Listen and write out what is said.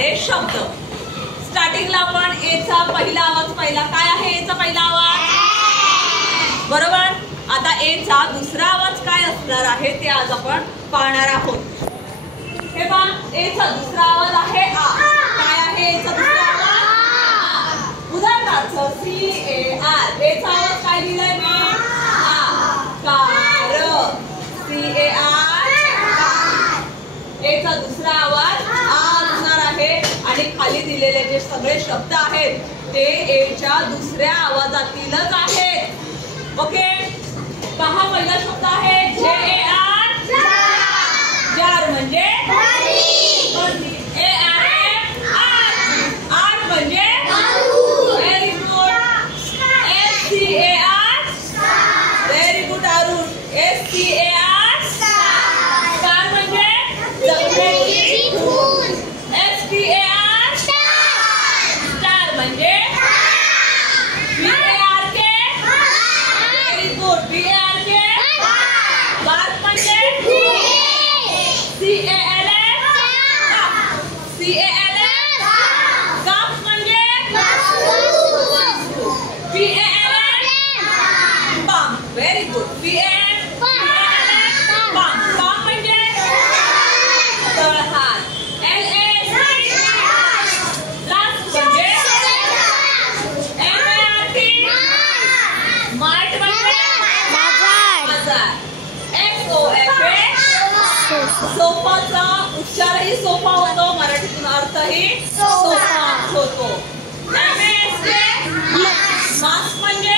असणारे शब्द. स्टार्टिंगला आपण ए चा पहिला आवाज पाहिला. काय आहे ए चा पहिला आवाज? बरोबर. आता ए चा दुसरा आवाज काय असणार आहे ते आज आपण पाहणार आहोत. हे पहा, ए चा दुसरा आवाज आहे आ. काय आहे ए चा दुसरा आवाज? उदाहरणार्थ CAR. ए चा आवाज काय लिहिलाय मी? आ. कार. CAR. ए चा दुसरा आवाज आ असणार आहे आणि खाली दिलेले जे सगळे शब्द आहेत ते ए च्या दुसऱ्या आवाजातीलच आहेत. ओके. पहा, पहिला शब्द आहे JAR. जार म्हणजे आर म्हणजे very good. SCAR. Very good Arun. SCAR. Star म्हणजे STAR. स्टार म्हणजे BARK. Very good. BARK. बात म्हणजे CALF. CALF. काफ म्हणजे PALF. Palm. Very good. PALF. Palm. Palm म्हणजे तळहात. LAC. लास्ट म्हणजे MART. मार्ट म्हणजे बाजार. SOFA. सोफाचा उच्चारही सोपा होतो, मराठीतून अर्थही सोपा होतो. MASK. मास्क म्हणजे